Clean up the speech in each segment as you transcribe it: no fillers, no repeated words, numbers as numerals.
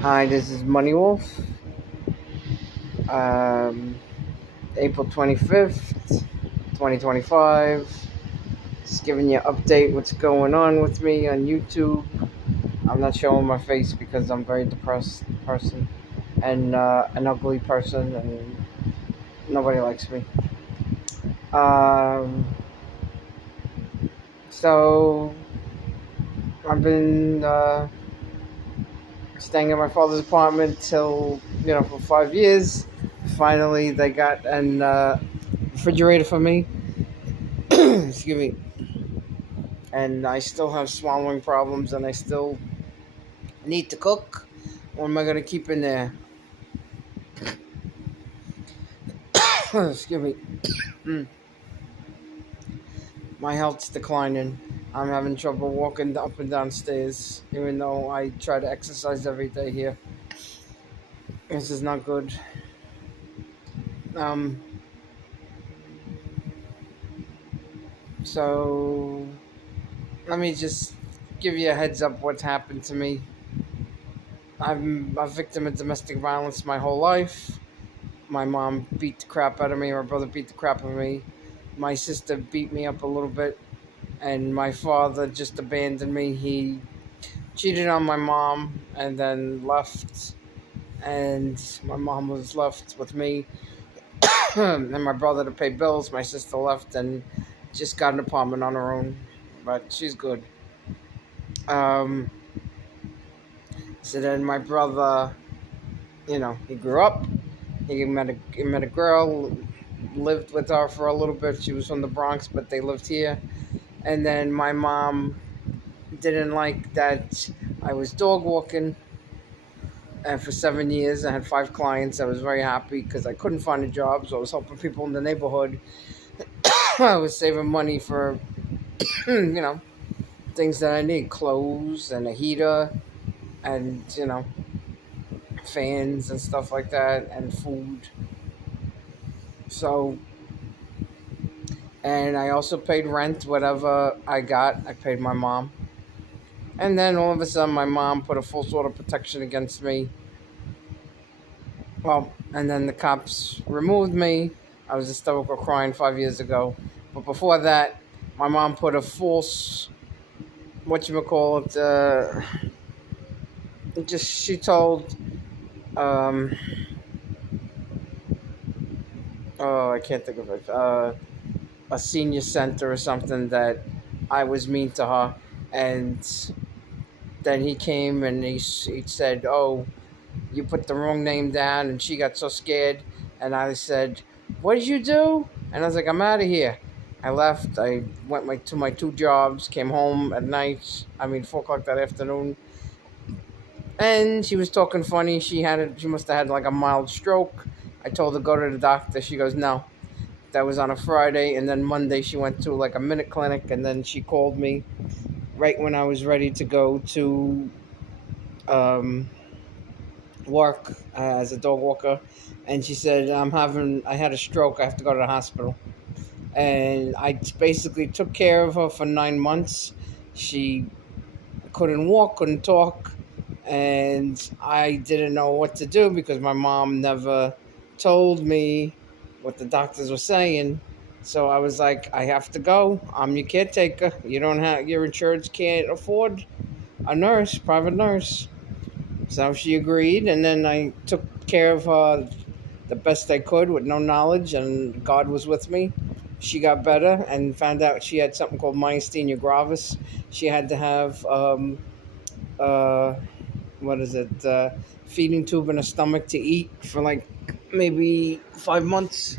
Hi, this is Money Wolf. Um, April 25th, 2025. Just giving you an update what's going on with me on YouTube. I'm not showing my face because I'm a very depressed person and an ugly person, and nobody likes me. Um, so I've been staying in my father's apartment till for 5 years. Finally, they got an refrigerator for me. Excuse me. And I still have swallowing problems, and I still need to cook. What am I gonna keep in there? Excuse me. My health's declining. I'm having trouble walking up and down stairs, even though I try to exercise every day here. This is not good. Um, so let me just give you a heads up what's happened to me. I'm a victim of domestic violence my whole life. My mom beat the crap out of me. My brother beat the crap out of me. My sister beat me up a little bit. And my father just abandoned me. He cheated on my mom and then left. And my mom was left with me and my brother to pay bills. My sister left and just got an apartment on her own. But she's good. Um, so then my brother, he grew up. He met a girl, lived with her for a little bit. She was from the Bronx, but they lived here. And then my mom didn't like that I was dog walking. And for 7 years, I had 5 clients. I was very happy because I couldn't find a job, so I was helping people in the neighborhood. I was saving money for, things that I need, clothes and a heater and, fans and stuff like that and food. So, and I also paid rent, whatever I got, I paid my mom. And then all of a sudden, my mom put a full sort of protection against me. Well, and then the cops removed me. I was hysterical crying 5 years ago. But before that, my mom put a false, whatchamacallit, she told, um, oh, I can't think of it, a senior center or something that I was mean to her. And then he came and he said, oh, you put the wrong name down, and she got so scared. And I said, what did you do? And I was like, I'm out of here. I left. I went to my 2 jobs, came home at night, 4 o'clock that afternoon. And she was talking funny. She must have had like a mild stroke. I told her to go to the doctor. She goes, no. That was on a Friday. And then Monday she went to like a minute clinic. And then she called me right when I was ready to go to work as a dog walker. And she said, I had a stroke. I have to go to the hospital. And I basically took care of her for 9 months. She couldn't walk, couldn't talk, and I didn't know what to do because my mom never told me what the doctors were saying. So I was like, I have to go. I'm your caretaker. Your insurance can't afford a nurse, private nurse. So she agreed, and then I took care of her the best I could with no knowledge, and God was with me. She got better and found out she had something called myasthenia gravis. She had to have uh, feeding tube in her stomach to eat for like maybe 5 months,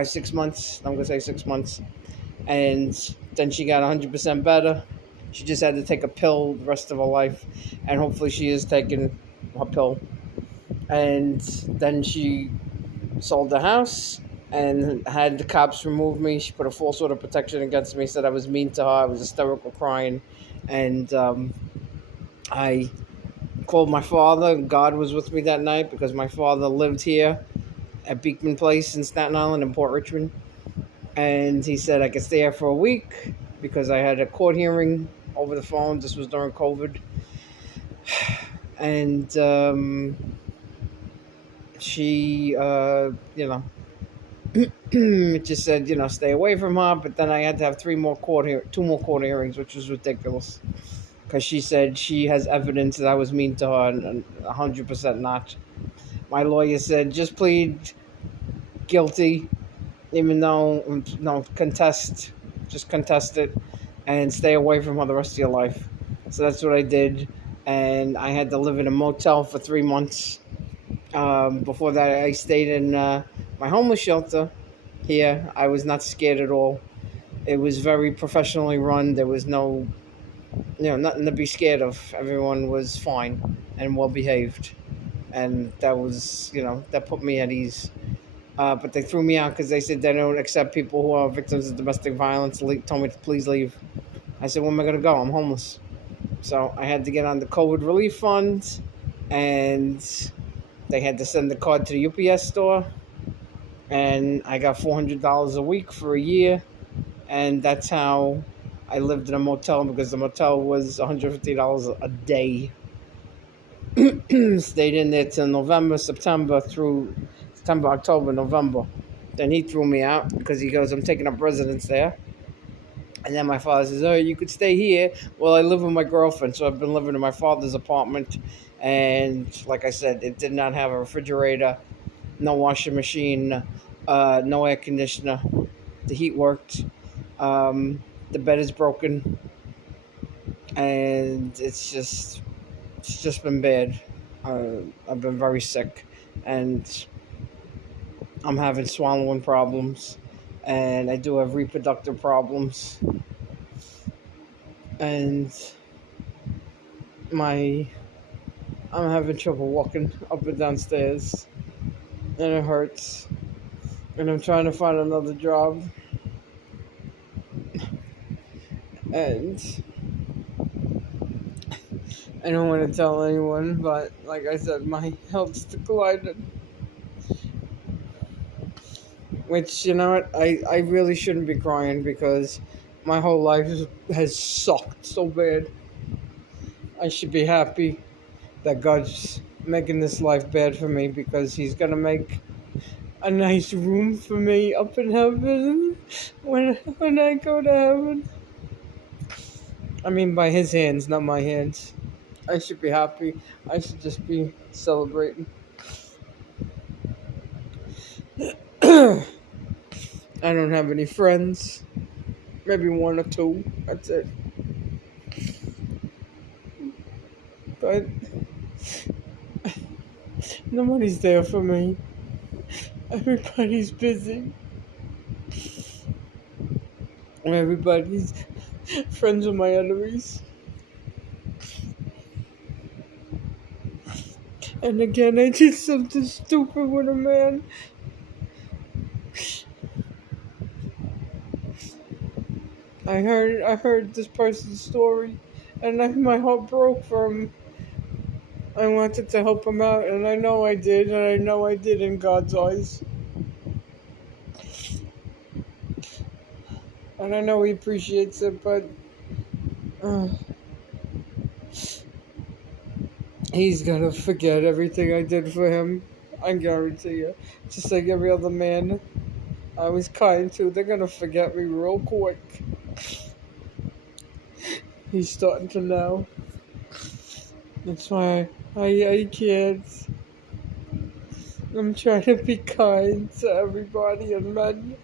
6 months. I'm gonna say 6 months, and then she got 100% better. She just had to take a pill the rest of her life, and hopefully she is taking her pill. And then she sold the house and had the cops remove me. She put a false order of protection against me, said I was mean to her. I was hysterical crying. And I called my father. God was with me that night because my father lived here at Beekman Place in Staten Island in Port Richmond. And he said I could stay here for a week because I had a court hearing over the phone. This was during COVID. And she, just said, stay away from her. But then I had to have two more court hearings, which was ridiculous. Because she said she has evidence that I was mean to her, and 100% not. My lawyer said, just plead guilty, even though, no, just contest it, and stay away from her the rest of your life. So that's what I did. And I had to live in a motel for 3 months. Before that, I stayed in my homeless shelter here. I was not scared at all. It was very professionally run. There was nothing to be scared of. Everyone was fine and well behaved. And that put me at ease. But they threw me out because they said they don't accept people who are victims of domestic violence. Told me to please leave. I said, where am I going to go? I'm homeless. So I had to get on the COVID relief fund, and they had to send the card to the UPS store. And I got $400 a week for a year. And that's how I lived in a motel, because the motel was $150 a day. Stayed in there till September, October, November. Then he threw me out because he goes, I'm taking up residence there. And then my father says, oh, you could stay here. Well, I live with my girlfriend, so I've been living in my father's apartment. And like I said, it did not have a refrigerator, no washing machine, no air conditioner. The heat worked. The bed is broken. And it's just been bad. I've been very sick. And I'm having swallowing problems. And I do have reproductive problems. And I'm having trouble walking up and down stairs. And it hurts. And I'm trying to find another job. And I don't want to tell anyone, but like I said, my health's declining. Which, you know what, I really shouldn't be crying, because my whole life has sucked so bad. I should be happy that God's making this life bad for me, because he's going to make a nice room for me up in heaven when I go to heaven. I mean, by his hands, not my hands. I should be happy. I should just be celebrating. I don't have any friends. Maybe one or two. That's it. But nobody's there for me. Everybody's busy. Everybody's friends with my enemies. And again, I did something stupid with a man. I heard this person's story, and my heart broke for him. I wanted to help him out, and I know I did, and I know I did in God's eyes. And I know he appreciates it, but he's gonna forget everything I did for him. I guarantee you. Just like every other man I was kind to, they're gonna forget me real quick. He's starting to know. That's why I can't. I'm trying to be kind to everybody and men.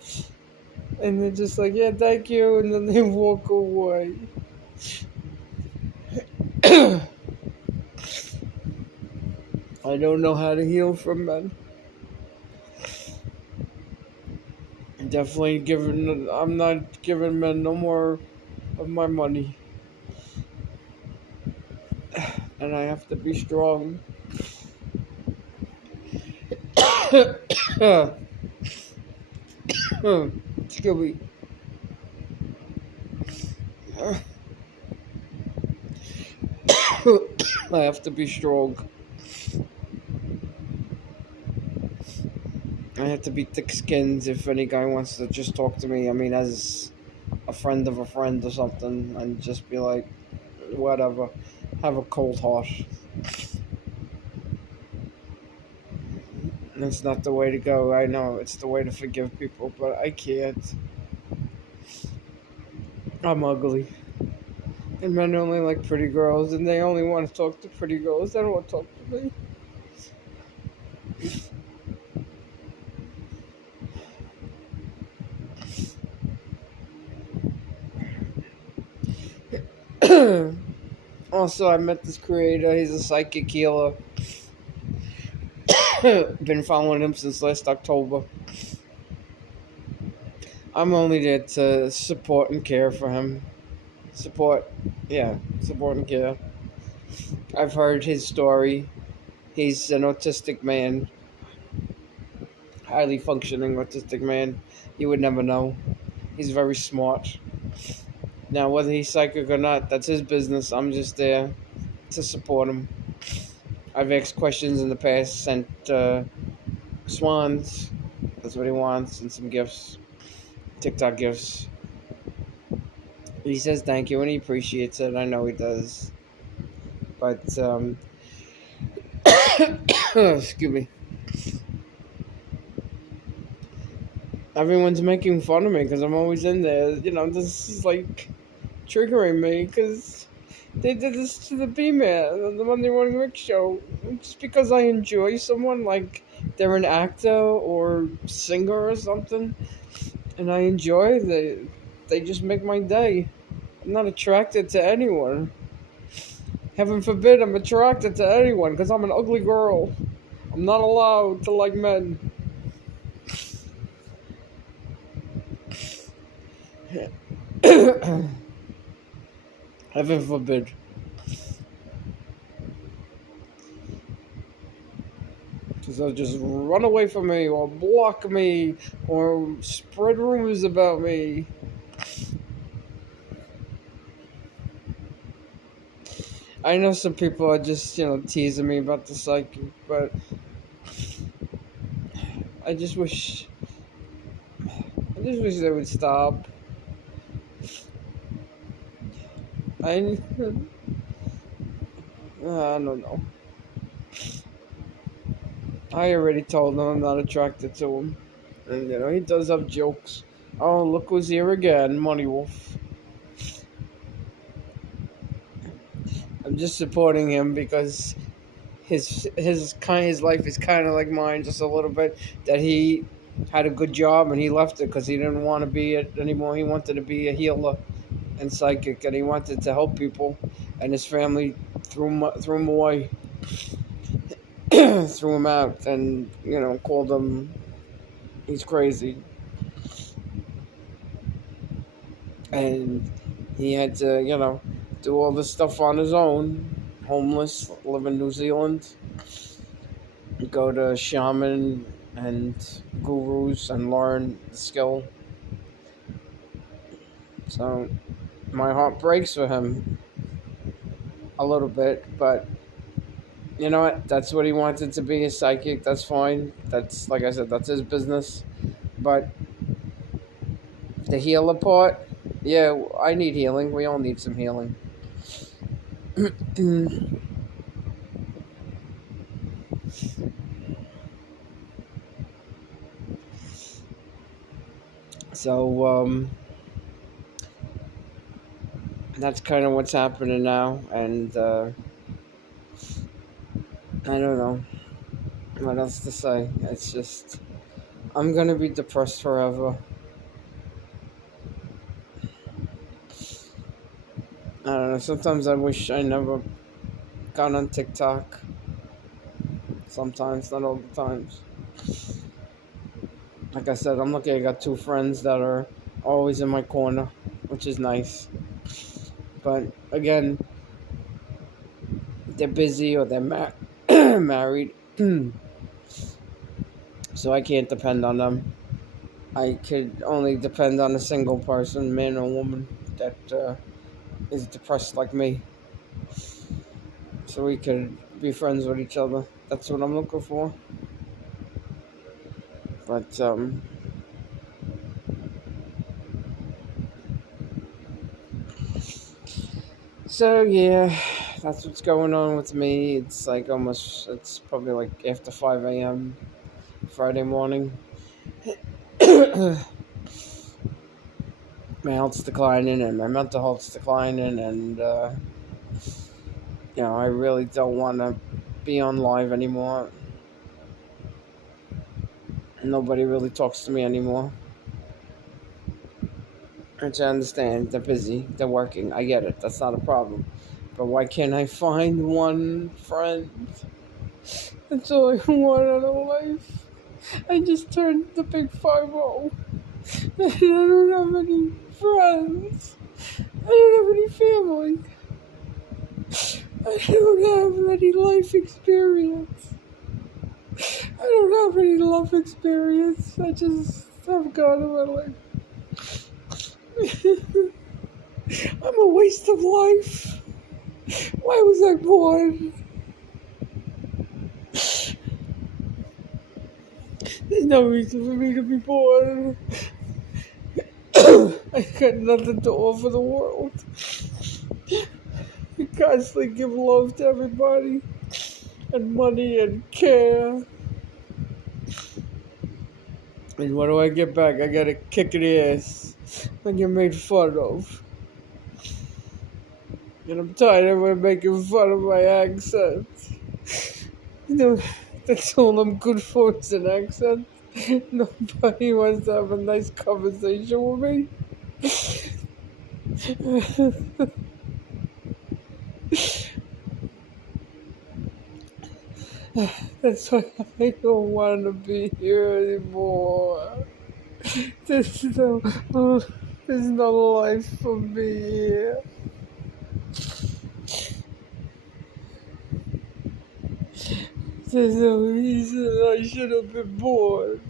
And they're just like, yeah, thank you. And then they walk away. I don't know how to heal from men. I'm not giving men no more of my money. And I have to be strong. Excuse me. I have to be strong. I have to be thick-skinned if any guy wants to just talk to me. I mean, as a friend of a friend or something, and just be like, whatever. have a cold heart. It's not the way to go. I know it's the way to forgive people, but I can't. I'm ugly. And men only like pretty girls, and they only want to talk to pretty girls. They don't want to talk to me. Also, I met this creator. He's a psychic healer. Been following him since last October. I'm only there to support and care for him. Support, yeah, support and care. I've heard his story. He's an autistic man, highly functioning autistic man. You would never know. He's very smart. Now, whether he's psychic or not, that's his business. I'm just there to support him. I've asked questions in the past, sent swans. That's what he wants, and some gifts, TikTok gifts. He says thank you and he appreciates it. I know he does. But, excuse me. Everyone's making fun of me because I'm always in there. This is like triggering me because they did this to the B-Man on the Monday Morning Rick show. Just because I enjoy someone, like they're an actor or singer or something, and I enjoy they just make my day. I'm not attracted to anyone. Heaven forbid I'm attracted to anyone because I'm an ugly girl. I'm not allowed to like men. Heaven forbid. Because they'll just run away from me or block me or spread rumors about me. I know some people are just, teasing me about the psychic, but I just wish they would stop. I don't know. I already told him I'm not attracted to him. And, he does have jokes. Oh, look who's here again, Money Wolf. I'm just supporting him because his life is kind of like mine, just a little bit. That he had a good job and he left it because he didn't want to be it anymore. He wanted to be a healer and psychic, and he wanted to help people. And his family threw him away, threw him out, and called him he's crazy. And he had to do all this stuff on his own. Homeless, live in New Zealand, go to shaman and gurus and learn the skill. So my heart breaks for him a little bit, but you know what? That's what he wanted to be, a psychic. That's fine. That's, like I said, that's his business. But the healer part, yeah, I need healing. We all need some healing. So, that's kind of what's happening now, and I don't know what else to say. It's just, I'm gonna be depressed forever. I don't know, sometimes I wish I never got on TikTok. Sometimes, not all the times. Like I said, I'm lucky I got 2 friends that are always in my corner, which is nice. But again, they're busy or they're married, so I can't depend on them. I could only depend on a single person, man or woman, that is depressed like me, so we could be friends with each other. That's what I'm looking for. But so yeah, That's what's going on with me. It's like it's probably like after 5 a.m. Friday morning. My health's declining and my mental health's declining, and I really don't want to be on live anymore. Nobody really talks to me anymore. Which I understand, they're busy, they're working, I get it, that's not a problem. But why can't I find one friend? That's all I want out of life. I just turned the big 5-0. I don't have any friends. I don't have any family. I don't have any life experience. I don't have any love experience. I just have God in my life. I'm a waste of life. Why was I born? There's no reason for me to be born. I got nothing to offer the world. You constantly give love to everybody, and money and care. And what do I get back? I get a kick in the ass. I get made fun of. And I'm tired of everyone making fun of my accent. That's all I'm good for is an accent. Nobody wants to have a nice conversation with me. That's why I don't want to be here anymore. There's no life for me here. There's no reason I should have been born.